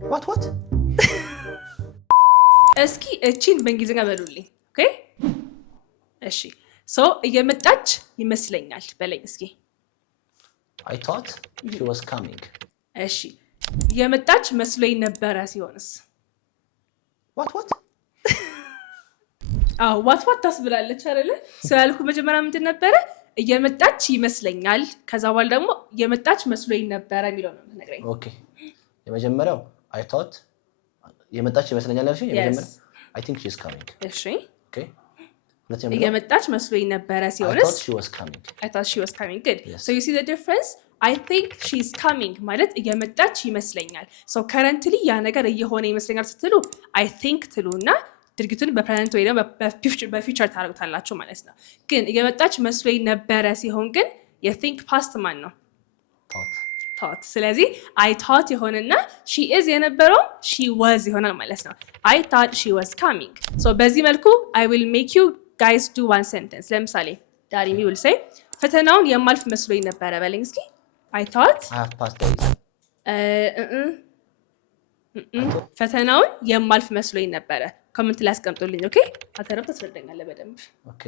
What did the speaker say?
What? እስኪ እቺን በእንግሊዝኛ በሉልኝ። ኦኬ እሺ ሶ እየመጣች ይመስለኛል በለኝ እስኪ። I thought she was coming. እሺ እየመጣች መስሎኝ ነበረ ሲሆንስ? What? ዋት ታስብላለች አይደለ? ሰው ያልኩ መጀመሪያ ምንድን ነበረ? እየመጣች ይመስለኛል ከዛ በኋላ ደግሞ እየመጣች መስሎኝ ነበረ የሚለው ነው የምትነግረኝ። ኦኬ የመጀመሪያው I thought የመጣች ይመስለኛል ያልሽኝ የመጀመሪያው I think she is coming. እሺ ኦኬ እየመጣች መስሎኝ ነበረ ሲሆንስ? I thought she was coming. Good. Yes. So you see the difference? I think she's coming ማለት እየመጣች ይመስለኛል። So currently ያ ነገር እየሆነ ይመስለኛል ስትሉ I think ትሉና ድርጊቱን በፕሬዘንት ወይ ደግሞ በፊውቸር ታደርጉታላችሁ ማለት ነው። ግን እየመጣች መስሎኝ ነበረ ሲሆን ግን የthink past ማን ነው? thought. ስለዚህ I thought የሆነና she is የነበረው she was ይሆናል ማለት ነው። I thought she was coming. So በዚህ መልኩ I will make you guys do one sentence. ለምሳሌ ዳሪሚ will say ፈተናውን የማልፍ መስሎኝ ነበረ በለኝ እስኪ። I thought I have passed the exam. ፈተናውን የማልፍ መስሎኝ ነበረ። ኮሜንት ላይ አስቀምጡልኝ። ኦኬ አተረፈ ትረዳኛለህ በደንብ። ኦኬ